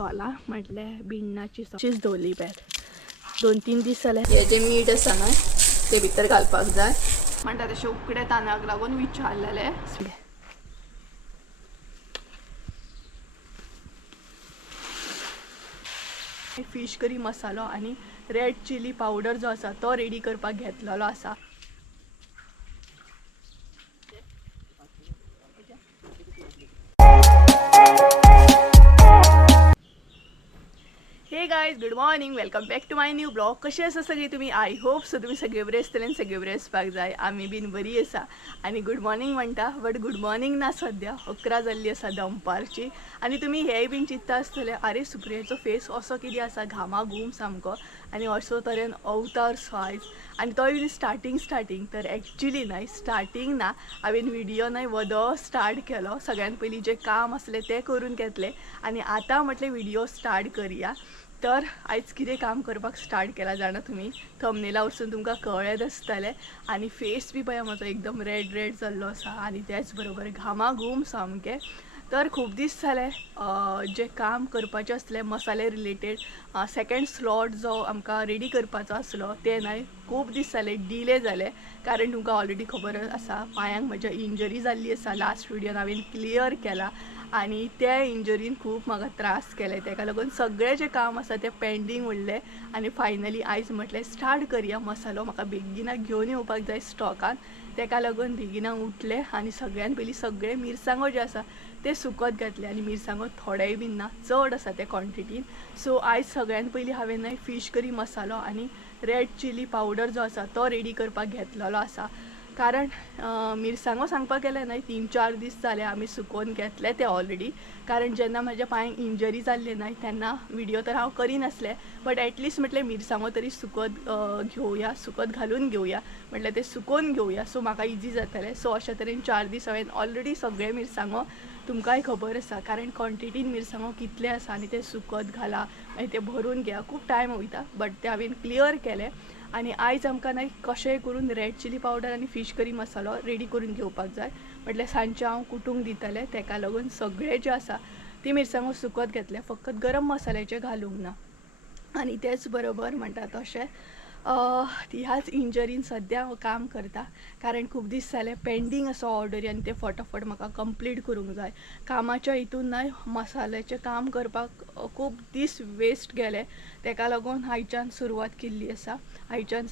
सोला म्हटले भिण्णाची चीज दवरली पॅट 2-3 दीस जाले. हे जे मीठ आसा न्हय ते भितर घालपाक जाय म्हणटा तशें उकडे तांदळाक लागून विचारलेले. फिश करी मसालो आनी रेड चिली पावडर जो आसा तो रेडी करपाक घेतलेलो आसा. Hey guys good morning, welcome back to my new blog. कशें आसा सगळीं तुमी? आय होप सो तुमी सगळे बरे आसतले आनी सगळे बरे आसपाक जाय. आमी बीन बरी आसा आनी गुड मॉर्निंग म्हणटा बट गुड मॉर्निंग ना, सद्या 11 जाल्ली आसा दनपारची. आनी तुमी हेय बीन चिंतता आसतले अरे सुप्रियाचो फेस असो कितें आसा घामा घूम सामको आनी असो तरेन अवतार सो आयज आनी तोय बीन स्टार्टींग तर एक्चुली न्हय स्टार्टींग ना, हांवें व्हिडिओ न्हय वदो स्टार्ट केलो. सगळ्यान पयलीं जे काम आसले ते करून घेतले आनी आतां म्हटलें व्हिडिओ स्टार्ट करुया. तर आयज कितें काम करपाक स्टार्ट केला जाणा तुमी, थंबनेला वचून तुमकां कळत आसतलें. आनी फेस बी पळय म्हजो एकदम रेड जाल्लो आसा आनी त्याच बरोबर घामा घूम सामकें. तर खूब दीस जाले जे काम करपाचें आसलें मसाले रिलेटेड सेकंड स्लॉट जो आमकां रेडी करपाचो आसलो ते न्हय खूब दीस जाले डिले जाले. कारण तुमकां ऑलरेडी खबर आसा पांयांक म्हज्या इंजरी जाल्ली आसा. लास्ट व्हिडिओन हांवें क्लियर केला आनी त्या इंजरीन खूब म्हाका त्रास केले. ताका लागून सगळें जें काम आसा तें पेंडींग उरलें आनी फायनली आयज म्हटलें स्टार्ट करुया. मसालो म्हाका बेगीना घेवन येवपाक जाय स्टॉकान, ताका लागून बेगीना उठलें आनी सगळ्यान पयलीं सगळे मिरसांगो जे आसा ते सुकत घातले आनी मिरसांगो थोडेय बीन ना चड आसा ते क्वॉन्टिटीन. सो आयज सगळ्यान पयलीं हांवें न्हय फीश करी मसालो आनी रेड चिली पावडर जो आसा तो रेडी करपाक घेतलेलो आसा. कारण मिरसांगो सांगपाक गेल्यार न्हय 3-4 दीस जाले आमी सुकोवन घेतले ते ऑलरेडी. कारण जेन्ना म्हज्या पांयांक इंजरी जाल्ली न्हय तेन्ना व्हिडिओ तर हांव करिनासलें बट एटलीस्ट म्हटलें मिरसांगो तरी सुकत घेवया, सुकत घालून घेवया, म्हटलें ते सुकोवन घेवया सो म्हाका इजी जातलें. सो अशा तरेन 4 दीस हांवें ऑलरेडी सगळे मिरसांगो तुमकांय खबर आसा कारण क्वॉन्टिटीन मिरसांगो कितले आसा आनी ते सुकत घाला मागीर ते भरून घेया खूब टायम वयता. बट ते हांवें क्लियर केले आनी आयज आमकां न्हय कशेंय करून रेड चिली पावडर आनी फीश करी मसालो रेडी करून घेवपाक जाय. म्हटल्यार सांजचे हांव कुटूंक दितलें, ताका लागून सगळे जे आसा ती मिरसांगो सुकत घेतले, फकत गरम मसाल्याचे घालूंक ना. आनी तेच बरोबर म्हणटा तशें ह्याच इंजरीन सद्या हांव काम करता कारण खूब दीस जाले पेंडींग असो ऑर्डरी आनी ते फटाफट म्हाका कंप्लीट करूंक जाय. कामाच्या हितून न्हय मसाल्याचें काम करपाक खूब दीस वेस्ट गेले, ताका लागून आयच्यान सुरवात केल्ली आसा. आयच्यान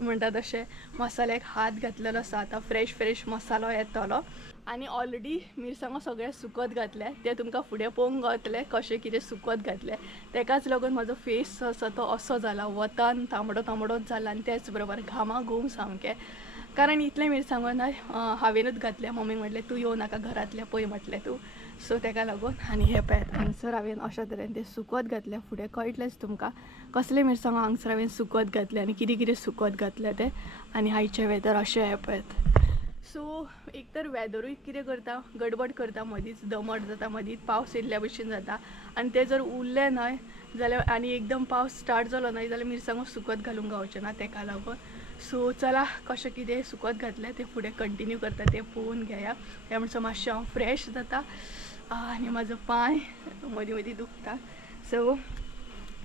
म्हणटा तशें मसाल्याक हात घातलेलो आसा. आतां फ्रेश मसालो येतलो आनी ऑलरेडी मिरसांगो सगळे सुकत घातले ते तुमकां फुडें पळोवंक गावतलें कशें कितें सुकत घातले. ताकाच लागून म्हजो फेस जो आसा तो असो जाला वतान तांबडोच जाला आनी त्याच बरोबर घामा घूम सामकें. कारण इतले मिरसांगो न्हय हांवेनूच घातले. मम्मीक म्हटलें तूं येवं नाका घरांतले पळय म्हटलें तूं. सो ताका लागून आनी हे पळय हांगसर हांवें अशा तरेन ते सुकत घातले. फुडें कळटलेंच तुमकां कसले मिरसांगो हांगसर हांवें सुकत घातले आनी कितें सुकत घातले ते. आनी आयचे वेदर अशें हे पळयत. सो एक तर वेदरूय कितें करता गडबड करता, मदींच दमट जाता, मदींच पावस येयल्ल्या भशेन जाता आनी ते जर उरले न्हय जाल्यार आनी एकदम पावस स्टार्ट जालो न्हय जाल्यार मिरसांगो सुकत घालूंक गावचे ना. ताका लागून सो चला कशें कितें सुकत घातलें ते फुडें कंटिन्यू करता ते पळोवन घेया. त्या म्हणसर मातशें हांव फ्रेश जाता आनी म्हाजो पांय मदीं दुखता. सो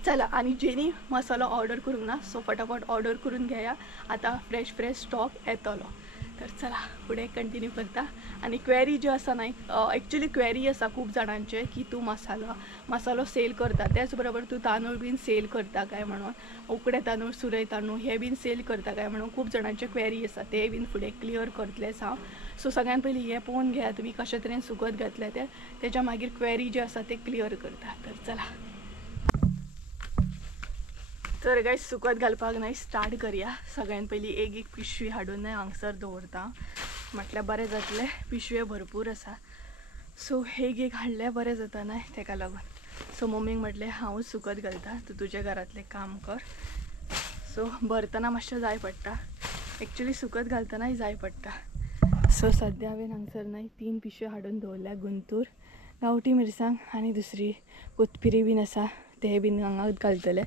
चला आनी जेनी मसालो ऑर्डर करूंक ना सो फटाफट ऑर्डर करून घेया. आतां फ्रेश स्टॉक येतलो. तर चला फुडें कंटिन्यू करता. आनी क्वेरी ज्यो आसा न्हय एक्चुली क्वेरी आसा खूब जाणांचे की तूं मसालो सेल करता त्याच बरोबर तूं तांदूळ बीन सेल करता काय म्हणून, उकडे तांदूळ सुरय तांदूळ हे बीन सेल करता काय म्हणून खूब जाणांचे क्वेरी आसा. ते बीन फुडें क्लियर करतलेंच हांव. सो सगळ्यान पयलीं हे पळोवन घेया तुमी कशे तरेन सुकत घातले ते, तेच्या मागीर क्वेरी जे आसा ते क्लियर करता. तर चला तर गायज सुकत घालपाक न्हय स्टार्ट करुया. सगळ्यान पयलीं एक पिशवी हाडून न्हय हांगसर दवरता म्हटल्यार बरें जातलें. पिशवे भरपूर आसा सो एक हाडल्यार बरें जाता न्हय ताका लागून. सो मम्मीक म्हटलें हांवूच सुकत घालता तूं तुजें घरांतलें काम कर. सो भरतना मातशें जाय पडटा, एक्चुली सुकत घालतनाय जाय पडटा. सो सद्या हांवें हांगसर न्हय 3 पिशव्यो हाडून दवरल्या गुंतूर, गांवठी मिरसांग आनी दुसरी कोथमिरी बीन आसा ते बीन हांगा घालतले.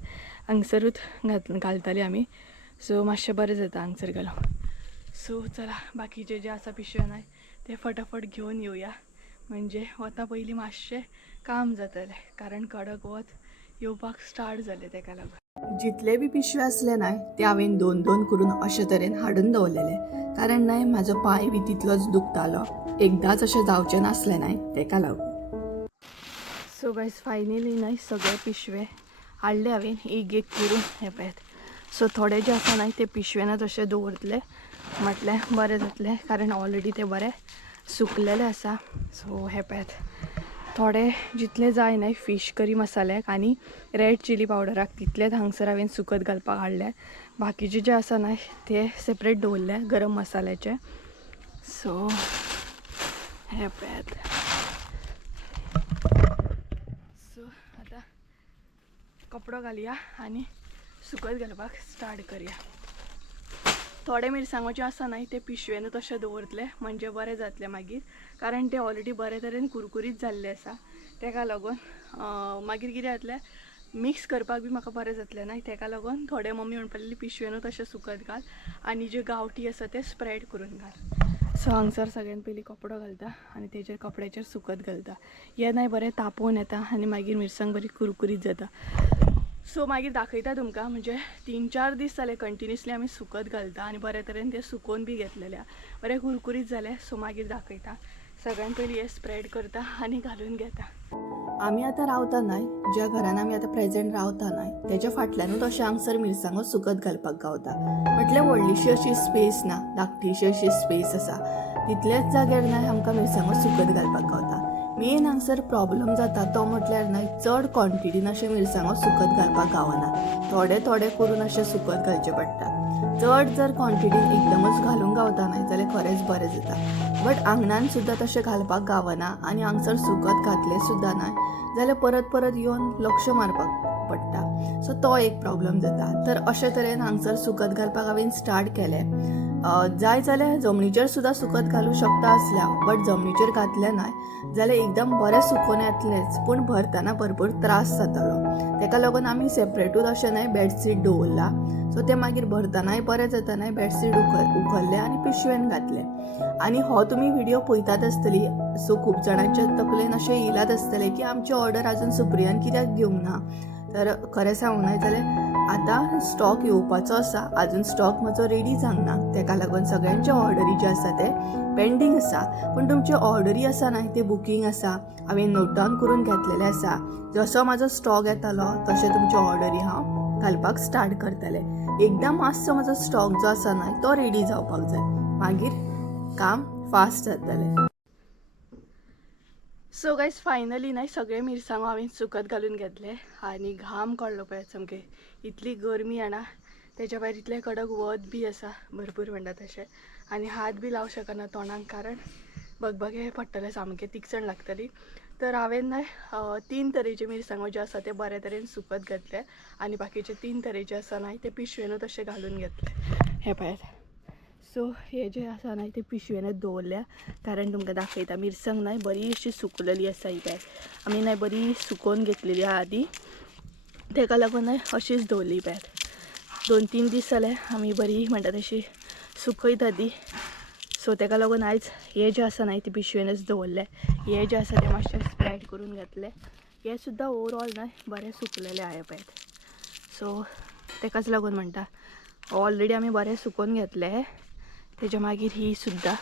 हांगसरूच घालतले आमी. सो मातशें बरें जाता हांगसर घालूंक. सो चला बाकीचे जे आसा पिशवे न्हय ते फटाफट घेवन येवया. म्हणजे वता पयलीं मातशें काम जातलें, कारण कडक वत येवपाक स्टार्ट जालें तेका लागून. जितले बी पिशवे असले नाही ते हांवें 2-2 करून अशे तरेन हाडून दवरलेले, कारण नाही म्हाजो पांय बी तितलोच दुखतालो, एकदांच अशें जावचें नासलें नाही तेका लागून. सो गायज फायनली नाही सगळे पिशवे हाडले हांवें एक एक करून. हे पळयात. सो थोडे जे आसा नाही ते पिशवेनच अशें दवरतले, म्हटल्यार बरें जातलें, कारण ऑलरेडी ते बरें सुकलेले आसा. सो हे पळयात, थोडे जितले जाय नाही फीश करी मसाल्याक आनी रेड चिली पावडराक तितलेच हांगसर हांवें सुकत घालपाक हाडले. बाकीचे जे आसा नाही ते सेपरेट दवरले गरम मसाल्याचे. सो हे पळयात. सो आता कपडो घालया आनी सुकत घालपाक स्टार्ट करूया. थोडे मिरसांगो जे आसा नाही ते पिशवेन तशें दवरतले, म्हणजे बरें जातलें मागीर, कारण ते ऑलरेडी बरे तरेन कुरकुरीत जाल्ले आसा. तेका लागून मागीर कितें जातलें, मिक्स करपाक बी म्हाका बरें जातलें नाही. तेका लागून थोडे मम्मी म्हणपाक पिशवेन तशें सुकत घाल आनी जे गांवठी आसा ते स्प्रेड करून घाल. सो हांगसर सगळ्यान पयलीं कपडो घालता आनी तेजेर कपड्याचेर सुकत घालता. हे नाही बरें तापोवन येता आनी मागीर मिरसांग बरी कुरकुरीत जाता. सो मागीर दाखयता तुमकां, म्हणजे 3-4 दीस जाले कंटिन्युअसली आमी सुकत घालता आनी बरे तरेन ते सुकोवन बी घेतलेल्या, बरें कुरकुरीत जाले. सो मागीर दाखयता. सगळ्यान पयलीं हे स्प्रेड करता आनी घालून घेता. आमी आतां रावता नाय, ज्या घरान आमी आतां प्रेझेंट रावता नाय तेच्या फाटल्यानूच अशें हांगसर मिरसांगो सुकत घालपाक गावता. म्हटल्यार व्हडलीशी अशी स्पेस ना, धाकटीशी अशी स्पेस आसा, तितलेच जाग्यार नाय आमकां मिरसांगो सुकत घालपाक गावता. मेन हांगसर प्रॉब्लम जाता तो म्हटल्यार नाय चड क्वॉन्टिटीन अशें मिरसांगो सुकत घालपाक गावना. थोडे थोडे करून अशें सुकत घालचें पडटा. चड जर क्वॉन्टिटीन एकदमच घालूंक गावता नाय जाल्यार खरेंच बरें जाता. बट आंगणान सुद्दां तशें घालपाक गावना आनी हांगसर सुकत घातले सुद्दां नाय जाल्यार परत परत येवन लक्ष मारपाक पडटा. सो तो एक प्रॉब्लम जाता. तर अशे तरेन हांगसर सुकत घालपाक हांवें स्टार्ट केलें. जाय जाल्यार जमनीचेर सुद्दां सुकत घालूं शकता आसल्या, बट जमनीचेर घातलें नाय जाल्यार एकदम बरें सुकोवन येतलेंच, पूण भरतना भरपूर त्रास जातालो. तेका लागून आमी सेपरेटूच अशें नाय बेडशीट दवरला. सो ते मागीर भरतनाय बरें जाता नाय बेडशीट उखल्ले आनी पिशवेन घातले. आनी हो तुमी व्हिडिओ पळयतात आसतली, सो खूब जाणांच्या तकलेन अशें येयलात आसतलें की आमची ऑर्डर आजून सुप्रियान कित्याक दिवंक ना. तर खरें सांगूं नाय जाल्यार आतां स्टॉक येवपाचो आसा, आजून स्टॉक म्हजो रेडी जावंक ना. तेका लागून सगळ्यांचे ऑर्डरी जे आसा ते पेंडींग आसा. पूण तुमचे ऑर्डरी आसा नाय ते बुकींग आसा, हांवें नोट डावन करून घेतलेले आसा. जसो म्हाजो स्टॉक येतालो तशें तुमचे ऑर्डरी हांव घालपाक स्टार्ट करतलें. एकदम मातसो म्हजो स्टॉक जो आसा नाय तो रेडी जावपाक जाय, मागीर काम फास्ट जातलें. सो गायज फायनली नाही सगळे मिरसांगो हांवें सुकत घालून घेतले आनी घाम काडलो पळयात सामकें. इतली गरमी आना, तेच्या भायर इतले कडक वत बी आसा, भरपूर म्हणटा तशें, आनी हात बी लावं शकना तोंडाक, कारण बगबगे पडटले, सामकें तिखसण लागतली. तर हांवें नाय 3 तरेचे मिरसांगो जे आसा ते बरे तरेन सुकत घातले आनी बाकीचे 3 तरेचे आसा नाय ते पिशवेनूच अशें घालून घेतले. हे पळयात. सो हे जे आसा नाय ते पिशवेनच दवरल्या, कारण तुमकां दाखयता मिरसांग नाय बरी अशी सुकलेली आसा. ही पळय आमी नाय बरी सुकोवन घेतलेली आदी, तेका लागून नाय अशीच दवरली. पळयात 2-3 दीस जाले आमी बरी म्हणटा तशी सुकयता ती. सो तेका लागून आयज हे जे आसा नाय ते पिशवेनच दवरले. हे जे आसा ते मातशे स्प्रेड करून घेतले. हे सुद्दां ओवरऑल नाय बरें सुकलेले आहे पळयात. सो तेकाच लागून म्हणटा ऑलरेडी आमी बरें सुकोवन घेतले. तेच्या मागीर ही सुद्दां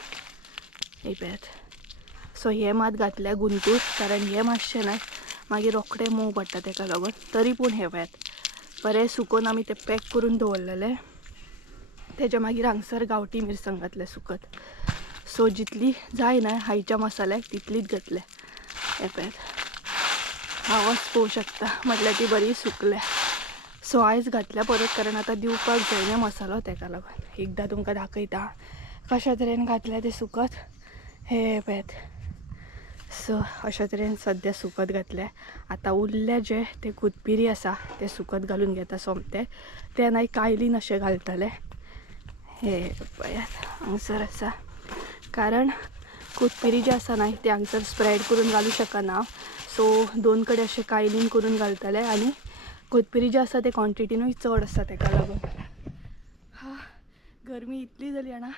हे पळयात. सो हे मात घातल्या गुंतूर, कारण हे मातशें नाय मागीर रोखडे मोव पडटा तेका लागून. तरी पूण हे पळयात बरें सुकोवन आमी ते पॅक करून दवरलेले. तेच्या मागीर हांगसर गांवठी मिरसांग घातले सुकत. सो जितली जाय ना हायच्या मसाल्याक तितलीच घातले. हे पळयात आवाज पळोवंक शकता, म्हटल्यार ती बरी सुकल्या. सो आयज घातल्या परत, कारण आतां दिवपाक जाय न्ही मसालो, तेका लागून एकदां तुमकां दाखयता कशा तरेन घातल्या ते सुकत. हे पळयात. सो अशा तरेन सद्या सुकत घातले. आतां उरले जे ते कोथबिरी आसा ते सुकत घालून घेता सोमते. ते नाय कायलीन अशें घालतले. हे पळयात हांगसर आसा, कारण कोथबिरी जे आसा नाय ते हांगसर स्प्रेड करून घालूं शकना. सो 2 कडेन अशें कायलीन करून घालतले. आनी कोथबिरी जे आसा ते क्वॉन्टिटीनूय चड आसा तेका लागून. गरमी इतली जाली आना,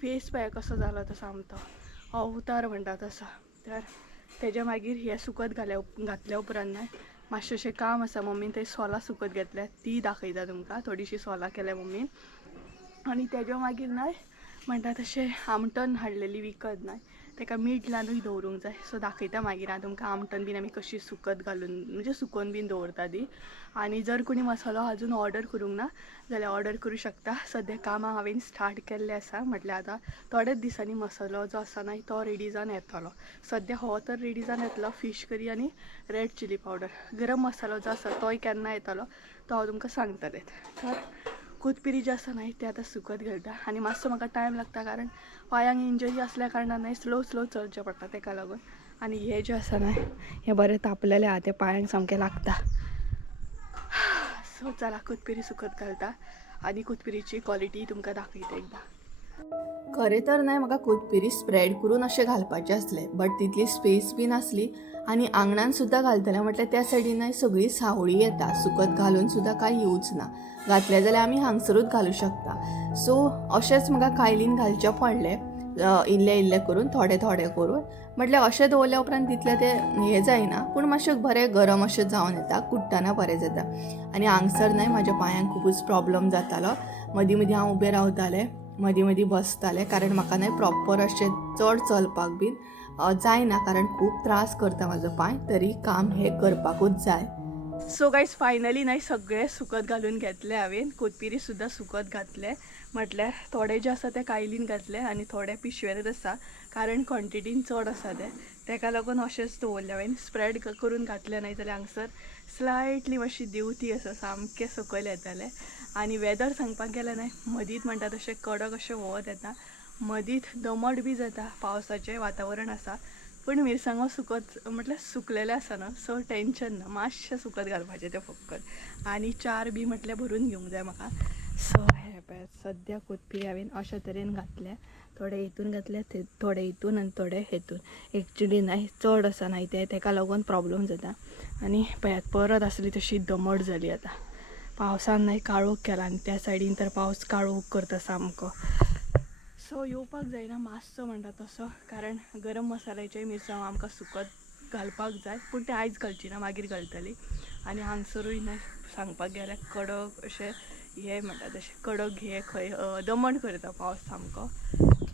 फेस पळय कसो जालो तो सामको अवतार म्हणटा तसो. तर तेज्या मागीर हे सुकत घातल्या उपरांत न्हय मातशें अशें काम आसा मम्मीन थंय सोलां सुकत घेतल्या ती दाखयता तुमकां थोडीशी सोलां केल्या मम्मीन आनी तेज्या मागीर न्हय म्हणटा तशें आमटण हाडलेली विकत न्हय तेका मीठ लावून दवरूंक जाय सो दाखयता मागीर हांव तुमकां आमटण बीन आमी कशी सुकत घालून म्हणजे सुकोवन बीन दवरता ती आनी जर कोणी मसालो अजून ऑर्डर करूंक ना जाल्यार ऑर्डर करूं शकता सद्या कामां हांवें स्टार्ट केल्लें आसा म्हटल्यार आतां थोड्याच दिसांनी मसालो जो आसा न्हय तो रेडी जावन येतलो सद्या हो तर रेडी जावन येतलो फीश करी आनी रेड चिली पावडर गरम मसालो जो आसा तोय केन्ना येतलो तो हांव तुमकां सांगतलें तर कोथबिरी जी आसा न्हय ती आतां सुकत घालता आनी मातसो म्हाका टायम लागता कारण पांयांक इंजरी असल्या कारणान न्हय स्लो चलचें पडटा तेका लागून आनी हे जे आसा न्हय हे बरें तापलेले आहा ते पांयांक सामकें लागता सो चला कोथबिरी सुकत घालता आनी कोथबिरीची क्वॉलिटी तुमकां दाखयता एकदां खरें तर न्हय म्हाका कोथबिरी स्प्रेड करून अशें घालपाचें आसलें बट तितली स्पेस बी नासली आनी आंगणान सुद्दां घालतलें म्हटल्यार त्या सायडीन न्हय सगळी सावळी येता सुकत घालून सुद्दां कांय यूज ना घातलें जाल्यार आमी हांगसरूच घालूं शकता सो अशेंच म्हाका कायलीन घालचें पडलें इल्लें करून थोडें करून म्हटल्यार अशें दवरल्या उपरांत तितलें तें हें जायना पूण मातशें बरें गरम अशें जावन येता कुट्टना बरें जाता आनी हांगसर न्हय म्हाज्या पांयांक खुबूच प्रॉब्लम जातालो मदीं मदीं हांव उबें रावतालें मदीं मदीं बसतालें कारण म्हाका न्हय प्रॉपर अशें चड चलपाक बीन जायना कारण खूब त्रास करता म्हाजो पांय तरी काम हें करपाकूच जाय सो गायज फायनली न्हय सगळें सुकत घालून घेतलें हांवें कोथबिरी सुद्दां सुकत घातलें म्हटल्यार थोडे जे आसा ते कायलीन घातले आनी थोडे पिशवेंत आसा कारण क्वॉन्टिटीन चड आसा तेका लागून अशेंच दवरलें हांवें स्प्रेड करून घातलें न्हय जाल्यार हांगसर स्लायटली मातशी दिवती आसा सामकें सकयल येतालें आनी वेदर सांगपाक गेल्यार न्हय मदींच म्हणटा तशें कडक अशें वत येता मदींच दमट बी जाता पावसाचें वातावरण आसा पूण मिरसांगो सुकत म्हटल्यार सुकलेले आसा ना सो टेंशन ना मातशें सुकत घालपाचें तें फकत आनी चार बी म्हटल्यार भरून घेवंक जाय म्हाका सो हे पळय सद्या कोथबिरी हांवें अशा तरेन घातल्या थोडे हितून घातले थोडे हितून आनी थोडे हेतून एक्चुली न्हय चड आसा न्हय तेका लागून प्रॉब्लम जाता आनी पळयात परत आसली तशी दमट जाली आतां पावसान न्हय काळोख केला आनी त्या सायडीन तर पावस काळोख करता सामको सो येवपाक जायना मातसो म्हणटा तसो कारण गरम मसाल्याचे मिरसांगो आमकां सुकत घालपाक जाय पूण तें आयज घालची ना मागीर घालतली आनी हांगसरूय न्हय सांगपाक गेल्यार कडक अशें हे म्हणटा तशें कडक हे खंय दमट करता पावस सामको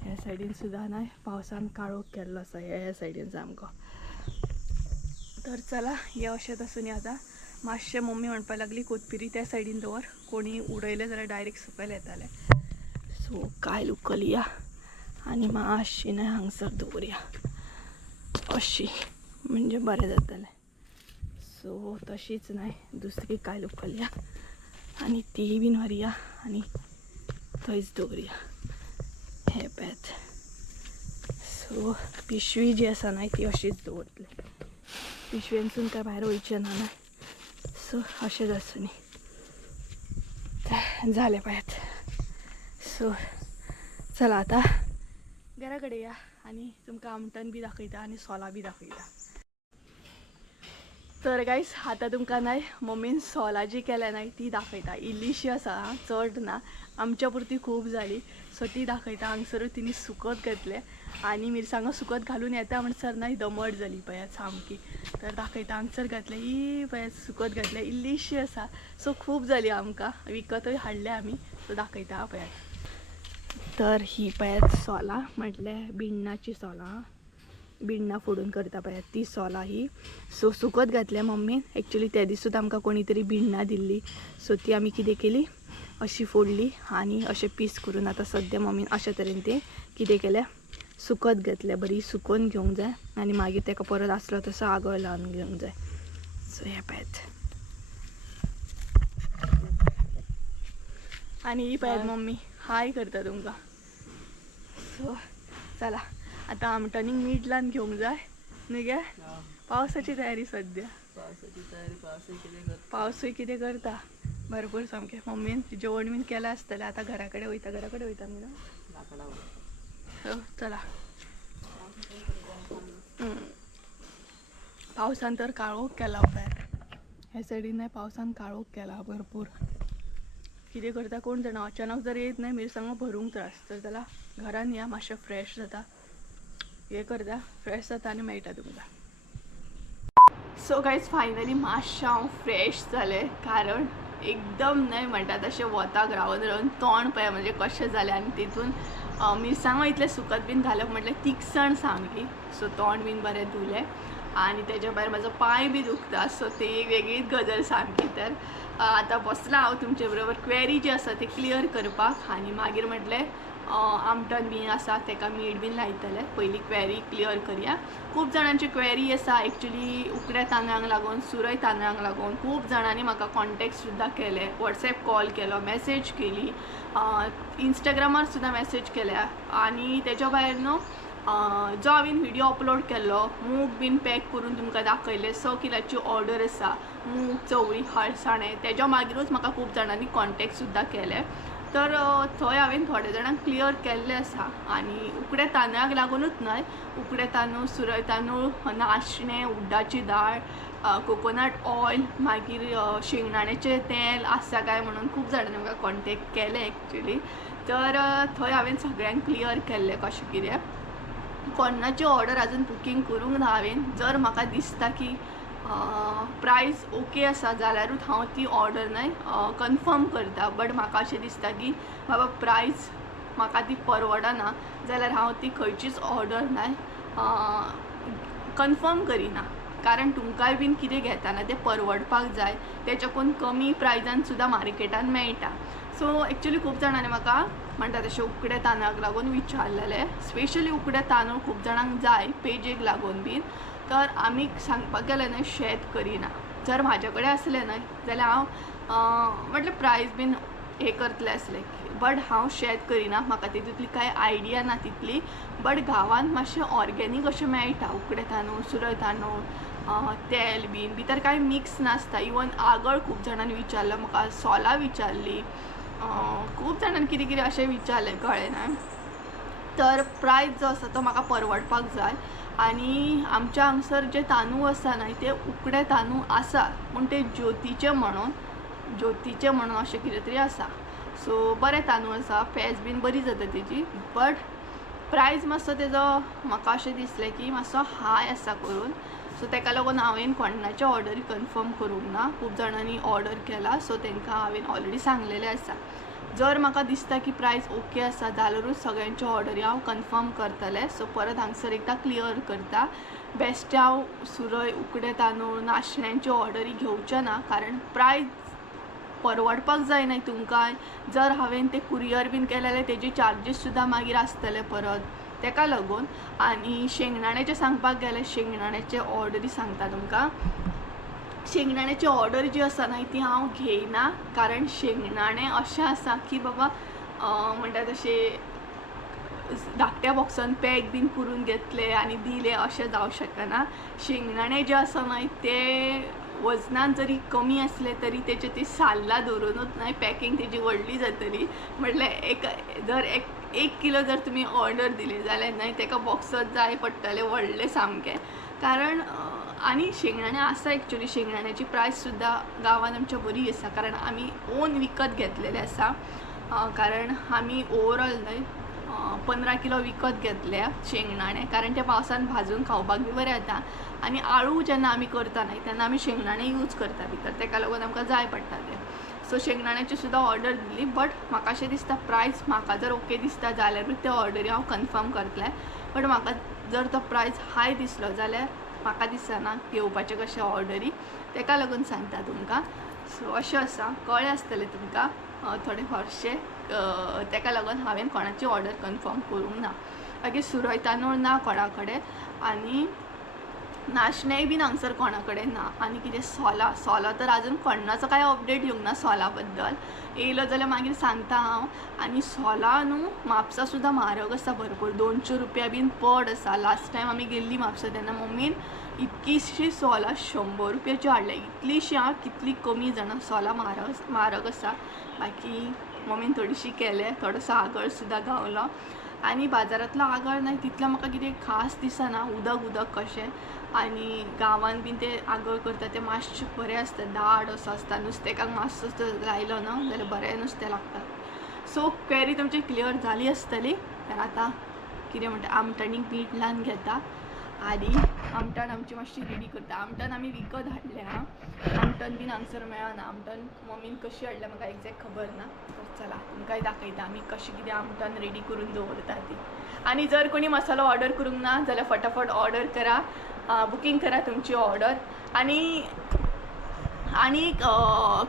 ह्या सायडीन सुद्दां न्हय पावसान काळोख केल्लो आसा ह्या सायडीन सामको तर चला हे अशेंच आसून आतां मातशें मम्मी म्हणपाक लागली कोथबिरी त्या सायडीन दवर कोणी उडयलें जाल्यार डायरेक्ट सकयल येतालें सो कायल उखलया आनी मातशी न्हय हांगसर दवरया अशी म्हणजे बरें जातलें सो तशीच न्हय दुसरी कायल उखलया आनी ती बीन व्हरया आनी थंयच दवरया हे पळयात सो पिशवी जी आसा न्हय ती अशीच दवरतले पिशवेनसून काय भायर वयचें ना न्हय सो अशेंच आसूनी झालें पळयात सो चला आता घरा कडेन या आनी तुमकां आमटण बी दाखयता आनी सोलां बी दाखयता तर गायस आतां तुमकां न्हय मम्मीन सोलां जी केल्या न्हय ती दाखयता इल्लीशी आसा चड ना आमच्या पुरती खूब जाली सो ती दाखयता हांगसरूच तिणी सुकत घातले आनी मिरसांगो सुकत घालून येता म्हणसर न्हय दमट जाली पळयात सामकी तर दाखयता हांगसर घातले ही पळयात सुकत घातले इल्लीशी आसा सो खूब जाली आमकां विकतूय हाडले आमी सो दाखयता पळयात तर ही पळयात सोलां म्हटल्यार भिण्णाची सोलां भिण्णां फोडून करता पळयात ती सोलां ही सो सुकत घातल्या मम्मीन एक्चुली त्या दिसूच आमकां कोणी तरी भिण्णां दिल्ली सो ती आमी कितें केली अशी फोडली आनी अशें पीस करून आतां सद्या मम्मीन अशे तरेन तें कितें केलें सुकत घातलें बरी सुकोवन घेवंक जाय आनी मागीर तेका परत आसलो तसो आगळ लावन घेवंक जाय सो हे पळयात आनी ही पळयात मम्मी हाय करता तुमकां सो चला आता आमटणीक मीठ लावन घेवंक जाय न्ही गे पावसाची तयारी सद्या पावसूय कितें करता भरपूर सामकें मम्मीन जेवण बीन केलें आसतलें आतां घरा कडेन वयता न्ही ना चला पावसान तर काळोख केला पळय हे सायडीन पावसान काळोख केला भरपूर कितें करता कोण जाणा अचानक जर येत न्हय मिरसांगो भरूंक त्रास तर जाल्यार घरान या मातशें फ्रेश जाता हे करता फ्रेश जाता आनी मेळटा तुमकां सो गायज फायनली मातशें हांव फ्रेश जालें, कारण एकदम न्हय म्हणटा तशें वताक रावन रावन तोंड पळय म्हणजे कशें जालें, आनी तितून मिरसांगो इतले सुकत बीन घालप म्हटल्यार तिखसण सामकी. सो तोंड बीन बरें धुलें आणि त्याच्या भायर म्हजो पांय बी दुखता. सो ती एक वेगळीच गजाल सामकी. तर आतां बसलां हांव तुमचे बरोबर क्वेरी जी आसा ती क्लियर करपाक, आनी मागीर म्हटलें आमटन बीन आसा तेका मीठ बीन लायतले. पयलीं क्वेरी क्लियर करया. खूब जाणांची क्वेरी आसा एक्चुली उकड्या तांदळांक लागून, सुरय तांदळांक लागून. खूब जाणांनी म्हाका कॉन्टेक्ट सुद्दां केले, वॉट्सॅप कॉल केलो, मॅसेज केली, इंस्टाग्रामार सुद्दां मॅसेज केल्या. आनी तेच्या भायर न्हू जो हांवें व्हिडिओ अपलोड केल्लो मूग बीन पॅक करून तुमकां दाखयले 6 किलाची ऑर्डर आसा, मूग, चवळी, हळसाणे, तेज्या मागीरूच म्हाका खूब जाणांनी कॉन्टेक्ट सुद्दां केले. तर थंय हांवें थोड्या जाणांक क्लियर केल्लें आसा. आनी उकड्या तांदळाक लागूनच न्हय, उकडे तांदूळ, सुरय तांदूळ, नाशणे, उड्डाची दाळ, कोकोनट ऑयल, मागीर शेंगदाण्याचें तेल आसा काय म्हणून खूब जाणांनी म्हाका कॉन्टेक्ट केले एक्चुली. तर थंय हांवें सगळ्यांक क्लियर केल्लें कशें कितें. कोणाची ऑर्डर आजून बुकींग करूंक ना हांवें. जर म्हाका दिसता की प्रायस ओके आसा जाल्यारूच हांव ती ऑर्डर न्हय कन्फर्म करता. बट म्हाका अशें दिसता की बाबा प्रायस म्हाका ती परवडना जाल्यार हांव ती खंयचीच ऑर्डर न्हय कन्फर्म करिना. कारण तुमकांय बीन कितें घेताना तें परवडपाक जाय, तेच्याकून कमी प्रायजान सुद्दां मार्केटान मेळटा. सो एक्चुली खूब जाणांनी म्हाका म्हणटा तशें उकड्या तांदळाक लागून विचारलेलें. स्पेशली उकड्या तांदूळ खूब जाणांक जाय पेजेक लागून बीन. तर आमी सांगपाक गेलें न्हय शेत करिना. जर म्हाजे कडेन आसलें न्हय जाल्यार हांव म्हटल्यार प्रायस बीन हें करतलें आसलें. बट हांव शेत करिना, म्हाका तितूंतली कांय आयडिया ना तितली. बट गांवांत मातशें ऑर्गेनीक अशें मेळटा उकडे तांदूळ, सुरय तांदूळ, तेल बीन भितर कांय मिक्स नासता. इवन आगळ खूब जाणांनी विचारलो म्हाका, सोलां विचारली, खूब जाणांनी कितें कितें अशें विचारलें, कळ्ळें ना. तर प्रायस जो आसा तो म्हाका परवडपाक जाय. आनी आमच्या हांगसर जे तांदूळ आसा न्हय ते उकडे तांदूळ आसा, पूण ते ज्योतीचे म्हणून अशें कितें तरी आसा. सो बरे तांदूळ आसा, पेज बीन बरी जाता तेजी. बट प्रायस मातसो तेजो म्हाका अशें दिसलें की मातसो हाय आसा करून. सो तेका लागून हांवें कोणाचे ऑर्डरी कन्फर्म करूंक ना. खूब जाणांनी ऑर्डर केला, सो तांकां हांवें ऑलरेडी सांगलेलें आसा. जर म्हाका दिसता की प्रायस ओके आसा जाल्यारूच सगळ्यांच्यो ऑर्डरी हांव कन्फर्म करतलें. सो परत हांगसर एकदां क्लियर करता, बेश्टे हांव सुरय, उकडे तांदूळ, नाशण्यांच्यो ऑर्डरी घेवचे ना. कारण प्रायस परवडपाक जाय न्हय तुमकां. जर हांवें ते कुरियर बीन केले जाल्यार तेजे चार्जीस सुद्दां मागीर आसतले परत, तेका लागून. आनी शेंगदाण्याचें सांगपाक गेल्यार शेंगदाण्याचे ऑर्डरी सांगता तुमकां. शेंगदाण्याची ऑर्डर जी आसा न्हय ती हांव घेयना. कारण शेंगदाणे अशें आसा की बाबा म्हणटा तशें धाकट्या बॉक्सान पॅक बीन करून घेतले आनी दिले अशें जावं शकना. शेंगदाणे जे आसा न्हय ते वजनान जरी कमी आसले तरी तेचे ती साल्ला धरूनच न्हय पॅकींग तेजी व्हडली जातली. म्हटल्यार जर एक किलो जर तुमी ऑर्डर दिली जाल्यार न्हय तेका बॉक्सात जाय पडटले व्हडले सामके. कारण आनी शेंगदाणे आसा एक्चुली शेंगदाण्याची प्रायस सुद्दां गांवांत आमच्या बरी आसा. कारण आमी ओन विकत घेतलेले आसा. कारण आमी ओवरऑल न्हय 15 किलो विकत घेतल्या शेंगदाणे. कारण ते पावसान भाजून खावपाक बी बरें जाता. आनी आळू जेन्ना आमी करता न्हय तेन्ना आमी शेंगदाणे यूज करता भितर, तेका लागून आमकां जाय पडटा ते. सो शेंगदाण्याची सुद्दां ऑर्डर दिली. बट म्हाका अशें दिसता प्रायस म्हाका जर ओके दिसता जाल्यारूच ते ऑर्डरी हांव कन्फर्म करतलें. बट म्हाका जर तो प्रायस हाय दिसलो जाल्यार म्हाका दिसना घेवपाचें कशें ऑर्डरी, तेका लागून सांगता तुमकां. सो अशें आसा, कळ्ळें आसतलें तुमकां थोडे फारशे. तेका लागून हांवें कोणाची ऑर्डर कन्फर्म करूंक ना. मागीर सुरय तांदूळ ना कोणा कडेन, आनी नाशणेय बीन हांगसर कोणा कडेन ना. आनी कितें सोला तर आजून कोणाचो कांय अपडेट येवंक ना सोला बद्दल. येयलो जाल्यार मागीर सांगता हांव. आनी सोला न्हू म्हापसा सुद्दां म्हारग आसा भरपूर, 200 रुपया बीन पड आसा. लास्ट टायम आमी गेल्ली म्हापसा तेन्ना मम्मीन इतकीशी सोलां 100 रुपयाची हाडल्या. इतलीशी कितली कमी जाणां सोलां म्हारग आसा. बाकी मम्मीन थोडीशी केले, थोडोसो आगळ सुद्दां गावलो. आनी बाजारांतलो आगळ न्हय तितलो म्हाका कितें खास दिसना, उदक कशें. आनी गांवांत बीन ते आगळ करता ते मातशे बरें आसता, दाट असो आसता. नुस्तेकाक मातसो लायलो न्हय जाल्यार बरें नुस्तें लागता. सो क्वेरी तुमची क्लियर जाली आसतली. तर आतां कितें म्हणटा आमटणीक मीठ लावन घेता आणि आमटाण आमची मातशी रेडी करता. आमटाण आमी विकत हाडले हा. आमटाण बीन हांगसर मेळना. आमटाण मम्मीन कशी हाडल्या म्हाका एक्झॅक्ट खबर ना. तर चला तुमकांय दाखयता आमी कशी कितें आमटाण रेडी करून दवरता ती. आणि जर कोणी मसालो ऑर्डर करूंक ना जाल्यार फटाफट ऑर्डर करा, बुकींग करा तुमची ऑर्डर. आणि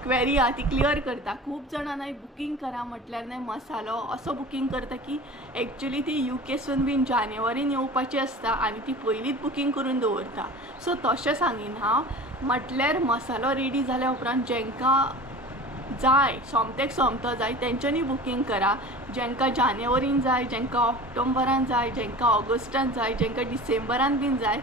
क्वेरी हा ती क्लियर करता. खूप जाणांना बुकींग करा म्हटल्यार नाही मसालो असो बुकींग करता की एक्चुअली ती UKसून बीन जानेवारीन येवपाची आसता आनी ती पयलींच बुकींग करून दवरता. सो तशें सांगीन हांव. म्हटल्यार मसालो रेडी जाल्या उपरांत जेंकां जाय सोमतेक सोमतो जाय तेंच्यांनी बुकींग करा. जेंकां जानेवारीन जाय, जेंकां ऑक्टोबरान जाय, जेंकां ऑगस्टान जाय, जेंकां डिसेंबरान बीन जाय,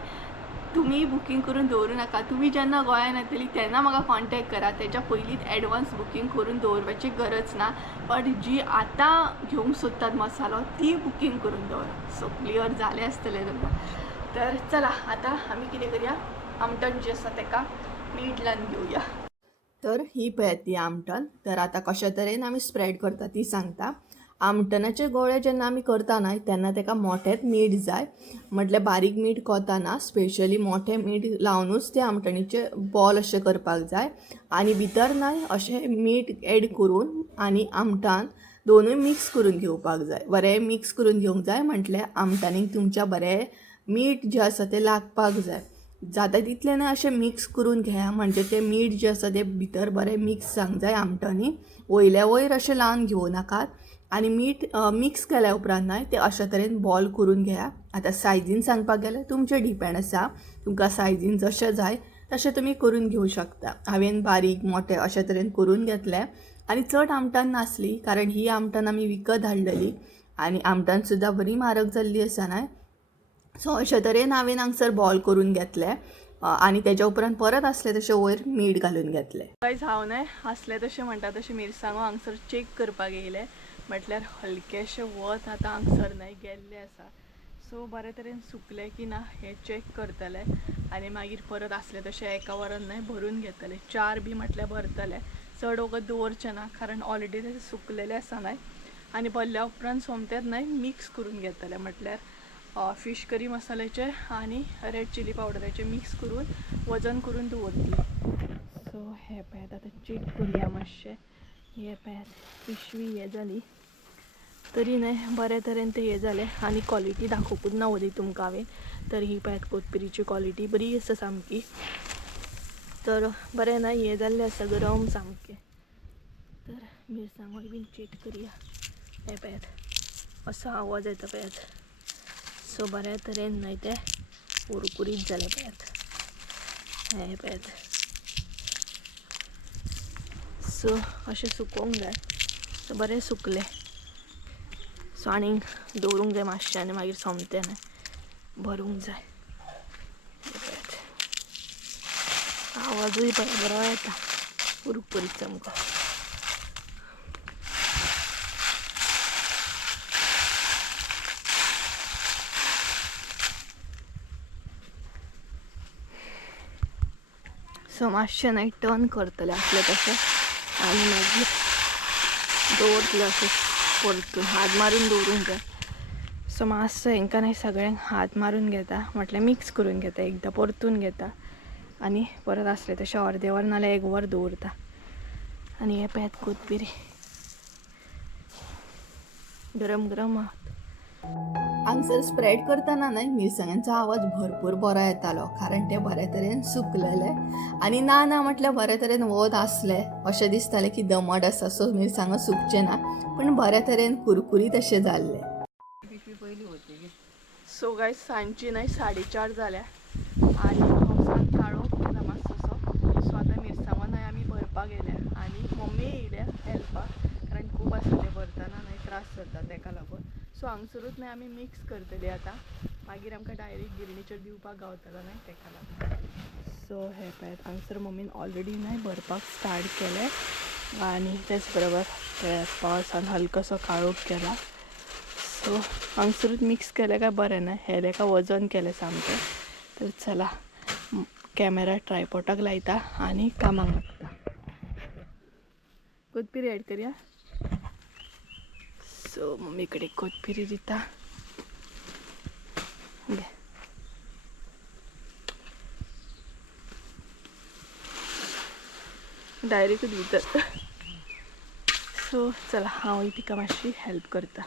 तुम्ही बुकींग करून दवरूं नाका. तुम्ही जेन्ना गोंयांत येतली तेन्ना म्हाका कॉन्टॅक्ट करा. तेच्या पयलींच एडवान्स बुकींग करून दवरपाची गरज ना. बट जी आतां घेवंक सोदतात मसालो ती बुकींग करून दवरा. सो क्लियर जालें आसतलें तुमकां. तर चला आतां आमी कितें करया, आमटण जी आसा तेका मीठ लावन घेवया. तर ही पळयात ती आमटण. तर आतां कशा तरेन आमी स्प्रेड करता ती सांगता. आमटणाचे गोळे जेन्ना आमी करता न्हय तेन्ना तेका मोठेंच मीठ जाय. म्हटल्यार बारीक मीठ कोताना स्पेशली मोठें मीठ लावनूच ते आमटणीचे बॉल अशे करपाक जाय. आनी भितर न्हय अशें मीठ एड करून आनी आमटान दोनूय मिक्स करून घेवपाक जाय. बरें मिक्स करून घेवंक जाय म्हटल्यार आमटाणीक तुमच्या बरें मीठ जें आसा तें लागपाक जाय. जाता तितलें न्हय अशें मिक्स करून घेया. म्हणजे तें मीठ जें आसा तें भितर बरें मिक्स जावंक जाय आमटणी. वयल्या वयर अशें लावन घेवं नाकात. आनी मीठ मिक्स केल्या उपरांत न्हय ते अशा तरेन बॉल करून घेया. आतां सायजीन सांगपाक गेल्यार तुमचें डिपेंड आसा. तुमकां सायजीन जशें जाय तशें तुमी करून घेवं शकता. हांवें बारीक मोठे अशे तरेन करून घेतले. आनी चड आमटाण नासली कारण ही आमटाण आमी विकत हाडलेली आनी आमटाण सुद्दां बरी म्हारग जाल्ली आसा न्हय. सो अशे तरेन हांवें हांगसर बॉल करून घेतले आनी तेच्या उपरांत परत आसले तशें वयर मीठ घालून घेतले. गायज हांव न्हय आसले तशें म्हणटा तशें मिरसांगो हांगसर चेक करपाक येयले. म्हटल्यार हलकेशें वत आतां हांगसर न्हय गेल्लें आसा. सो बरे तरेन सुकले की ना हें चेक करतले आनी मागीर परत आसले तशें एका वरान न्हय भरून घेतले. 4 बी म्हटल्यार भरतले. चड वगत दवरचें ना कारण ऑलरेडी ते सुकलेले आसा न्हय. आनी भरल्या उपरांत सोमतेच न्हय मिक्स करून घेतले. म्हटल्यार फिश करी मसाल्याचे आनी रेड चिली पावडराचे मिक्स करून वजन करून दवरतले. सो हे पळयात आतां चेक करूया मातशें. हे पळयात पिशवी हे जाली तरी न्हय बरे तरेन ते हे जाले आनी क्वॉलिटी दाखोवपूच ना वरी तुमकां हांवें. तर ही पळयात कोथबिरीची क्वॉलिटी बरी आसा सामकी. तर बरें न्हय हे जाल्लें आसा गरम सामकें. तर मिरसांगोय बीन चेक करुया. हे पळयात असो आवाज येता पळयात. सो बऱ्या तरेन न्हय ते कुरकुरीत जाले पळयात. हे पळयात. सो अशें सुकोवंक जाय. सो बरें सुकले. सो आनीक दवरूंक जाय मातशें आनी मागीर सोमतें न्हय भरूंक जाय. आवाजूय बरो येता कुरकुरीत सामको. सो मातशें न्हय टर्न करतले आसले तशें आनी मागीर दवरतले अशें परतून हात मारून दवरूंक जाय. सो मातसो हांकां न्हय सगळ्यांक हात मारून घेता म्हटल्यार मिक्स करून घेता एकदां परतून घेता आनी परत आसले तशें अर्दें वर नाल्यार 1 वर दवरता. आनी हे पळयात कोथबिरी गरम गरम आहा. हांगसर स्प्रेड करतना न्हय मिरसांगांचो आवाज भरपूर बरो येतालो कारण ते बरे तरेन सुकलेले आनी ना म्हटल्यार बरे तरेन वत आसले अशें दिसतालें की दमट आसा. सो मिरसांगो सुकचे ना पूण बऱ्या तरेन कुरकुरीत अशें जाल्ले. सो गायज सांजची न्हय 4:30 जाल्या आनी पावसान काळो केला मातसोसो. सो आतां मिरसांगो न्हय आमी भरपाक गेल्या आनी मम्मी येयल्या हेल्पाक कारण खूब आसले भरतना न्हय त्रास जाता तेका लागून. सो हांगसरूच न्हय आमी मिक्स करतली आतां मागीर आमकां डायरेक्ट गिरणीचेर दिवपाक गावतलो न्हय तेका लागून. सो हे पळयात हांगसर मम्मीन ऑलरेडी न्हय भरपाक स्टार्ट केले आनी तेच बरोबर पावसान हलकोसो काळोख केला. सो हांगसरूच मिक्स केलें काय बरें न्हय हे तेका वजन केलें सामकें. तर चला कॅमेरा ट्रायपॉटाक लायता आनी कामाक लागता. कोथबिरी एड करया. सो मम्मी कडेन कोथबिरी दिता. डायरेक्ट भितर. सो चला हांव तिका मातशी हेल्प करता.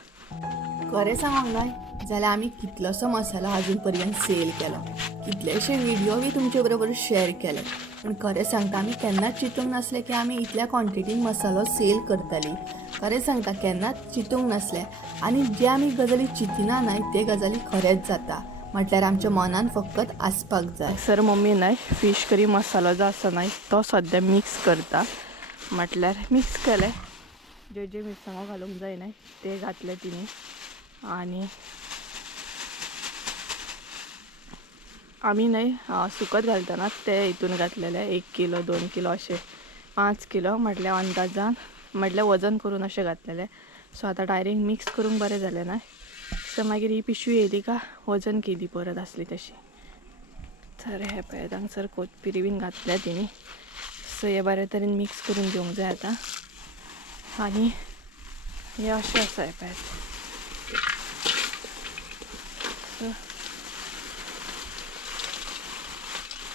खरें सांगूंक जाय जाल्यार आमी कितलोसो मसालो आजून पर्यंत सेल केलो, कितलेशे व्हिडियो बी तुमचे बरोबर शेअर केले, पूण खरें सांगता आमी केन्नाच चिंतूंक नासलें की आमी इतल्या क्वॉन्टिटीन मसालो सेल करतली. खरें सांगता केन्नाच चिंतूंक नासलें. आनी जे आमी गजाली चिंतिना न्हय ते गजाली खरेंच जाता. म्हटल्यार आमच्या मनान फकत आसपाक जाय. सर मम्मी न्हय फीश करी मसालो जो आसा न्हय तो सद्या मिक्स करता. म्हटल्यार मिक्स केले जे मिरसांगो घालूंक जाय न्हय ते घातले तिणी. आनी आमी न्हय सुकत घालतना ते हितून घातलेले 1 किलो 2 किलो अशे 5 किलो म्हटल्यार अंदाजान म्हटल्यार वजन करून अशे घातलेले. सो आतां डायरेक्ट मिक्स करूंक बरें जालें न्हय. सो मागीर ही पिशवी येयली का वजन केली परत आसली तशी. तर हे पळय हांगसर कोथबिरी बीन घातल्या तिणी. सो हे बरे तरेन मिक्स करून घेवंक जाय आतां. आनी हे अशें आसा हे पळय.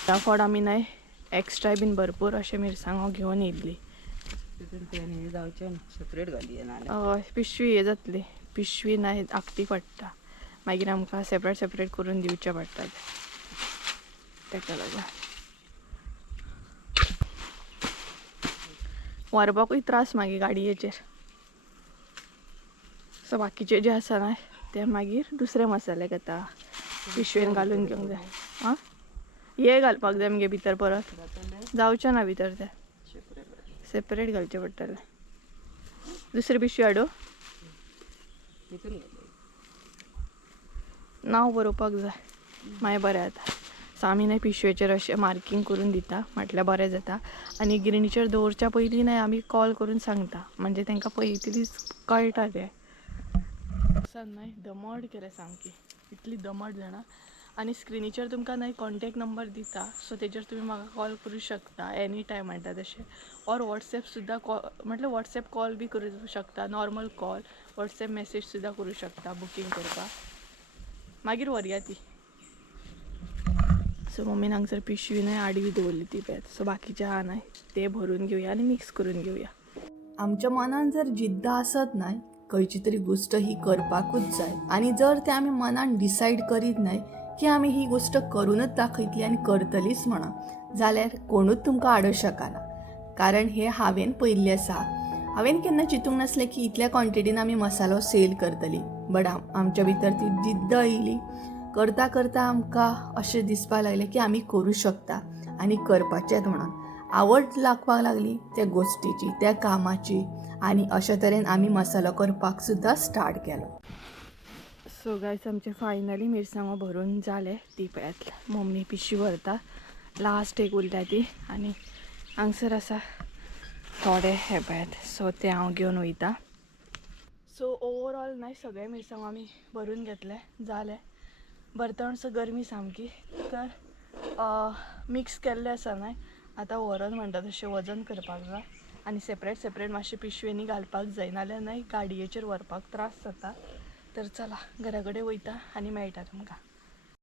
ह्या फावट आमी न्हय एक्स्ट्रा बीन भरपूर अशे मिरसांगो घेवन येयल्ली. सेपरेट घाली हय पिशवी हे जातली. पिशवी न्हय धाकटी पडटा मागीर आमकां सेपरेट करून दिवचे पडटा तेका लागून. व्हरपाकूय त्रास मागीर गाडयेचेर. सो बाकीचे जे आसा न्हय ते मागीर दुसरे मसाले घेता पिशवेन घालून घेवंक जाय. आं हे घालपाक जाय मगे भितर परत जावचें ना भितर ते सेपरेट घालचे पडटले. दुसरी पिशवी हाडू नांव बरोवपाक जाय मागीर बरें जाता. सो आमी न्हय पिशवेचेर अशें मार्कींग करून दिता म्हटल्यार बरें जाता. आनी गिरणीचेर दवरच्या पयलीं न्हय आमी कॉल करून सांगता म्हणजे तांकां पयलींच कळटा तें. न्हय दमट केलें सामकी इतली दमट जाणा. आनी स्क्रिनीचेर तुमकां न्हय कॉन्टेक्ट नंबर दिता. सो तेजेर तुमी म्हाका कॉल करूं शकता एनी टायम म्हणटा तशें. ऑर वॉट्सॅप सुद्दां म्हटल्यार वॉट्सॅप कॉल बी करूं शकता. नॉर्मल कॉल वॉट्सॅप मॅसेज सुद्दां करूं शकता बुकींग करपाक. मागीर व्हरया ती. सो मम्मीन हांगसर पिशवी न्हय आडवी दवरली ती पळय. सो बाकीचे आहा न्हय ते भरून घेवया आनी मिक्स करून घेवया. आमच्या मनान जर जिद्द आसत न्हय खंयची तरी गोश्ट ही करपाकूच जाय. आनी जर ते आमी मनान डिसायड करीत न्हय की आमी ही गोश्ट करूनच दाखयतली आनी करतलीच म्हणून जाल्यार कोणूच तुमकां आडोवंक शकना. कारण हे हांवें पयल्लें आसा. हांवें केन्ना चिंतूंक नासलें की इतल्या क्वॉन्टिटीन आमी मसालो सेल करतली. बट आमच्या भितर ती जिद्द येयली. करता करता आमकां अशें दिसपाक लागलें की आमी करूं शकता आनी करपाचेंच म्हणून. आवड लागपाक लागली त्या गोश्टीची त्या कामाची. आनी अशे तरेन आमी मसालो करपाक सुद्दां स्टार्ट केलो. सो गायज आमचे फायनली मिरसांगो भरून जाले. ती पळयात मम्मी पिशवी भरता. लास्ट एक उरल्या ती. आनी हांगसर आसा थोडे हे पळयात. सो ते हांव घेवन वयता. सो ओवरऑल न्हय सगळे मिरसांगो आमी भरून घेतले जाले. भरतणसो गरमी सामकी. तर मिक्स केल्ले आसा न्हय आतां व्हरून म्हणटा तशें वजन करपाक जाय. आनी सेपरेट मातशे पिशवेनी घालपाक जाय नाल्यार न्हय गाडयेचेर व्हरपाक त्रास जाता. तर चला घरा कडेन वयता आनी मेळटा तुमकां.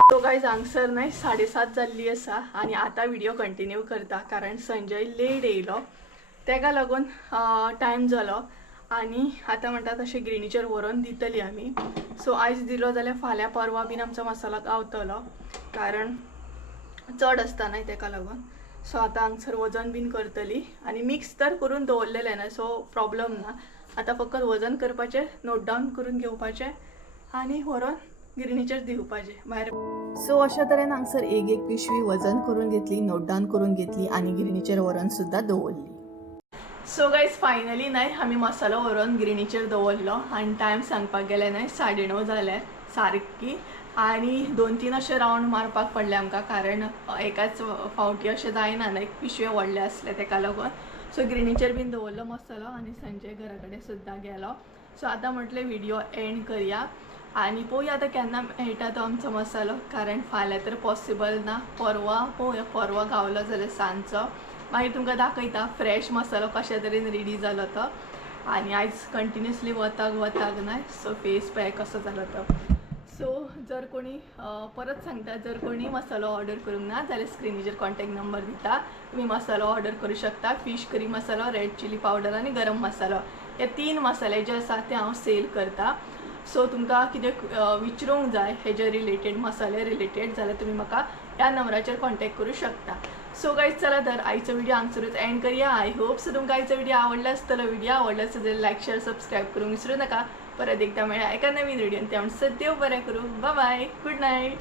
सो गायज हांगसर न्हय 7:30 जाल्ली आसा आनी आतां व्हिडिओ कंटिन्यू करता कारण संजय लेट येयलो तेका लागून टायम जालो. आनी आतां म्हणटा तशें ग्रिनीचेर व्हरून दितली आमी. सो आयज दिलो जाल्यार फाल्यां परवां बीन आमचो मसालो गावतलो कारण चड आसता न्हय तेका लागून. सो आतां हांगसर वजन बीन करतली आनी मिक्स तर करून दवरलेलें न्हय सो प्रॉब्लम ना. आतां फकत वजन करपाचें नोट डावन करून घेवपाचें आनी व्हरून गिरणीचेर दिवपाचें भायर. सो अशा तरेन हांगसर एक पिशवी वजन करून घेतली, नोट डावन करून घेतली आनी गिरणीचेर व्हरून सुद्दां दवरली. सो गायज फायनली न्हय आमी मसालो व्हरून गिरणीचेर दवरलो आनी टायम सांगपाक गेले न्हय 9:30 जाले सारकी. आनी 2-3 अशे रावंड मारपाक पडले आमकां कारण एकाच फावटी अशें जायना न्हय पिशवे व्हडले आसले तेका लागून. सो ग्रिनीचेर बीन दवरलो मसालो आनी संजय घरा कडेन सुद्दां गेलो. सो आतां म्हटलें व्हिडिओ एंड करया आनी पळोवया आतां केन्ना मेळटा तो आमचो मसालो कारण फाल्यां तर पॉसिबल ना. परवां पळोवया परवां गावलो जाल्यार सांजचो मागीर तुमकां दाखयता फ्रेश मसालो कशा तरेन रेडी जालो तो. आनी आयज कंटिन्युअसली वताक न्हय सो फेस पळय कसो जालो तो. सो जर कोणी परत सांगता जर कोणी मसालो ऑर्डर करूंक ना जाल्यार स्क्रिनीचेर कॉन्टॅक्ट नंबर दिता, तुम्ही मसालो ऑर्डर करू शकता. फिश करी मसालो, रेड चिली पावडर आणि गरम मसालो, हे 3 मसाले जे आसा ते हांव सेल करता. सो तुमकां कितें विचारूंक जाय हेजे रिलेटेड, मसाले रिलेटेड, जाल्यार तुम्ही म्हाका ह्या नंबराचेर कॉन्टॅक्ट करू शकता. सो गाईज चला तर आयचो व्हिडिओ हांगसरूच एंड करूया. आय होप सो तुमकां आयचो व्हिडिओ आवडला आसतलो. व्हिडिओ आवडला आसत जाल्यार लायक शेअर सबस्क्राईब करूंक विसरू नका. परत एकदा मेळ्या एका नवीन व्हिडिओन. त्यामुळे देव बरें करूं. Bye bye, good night.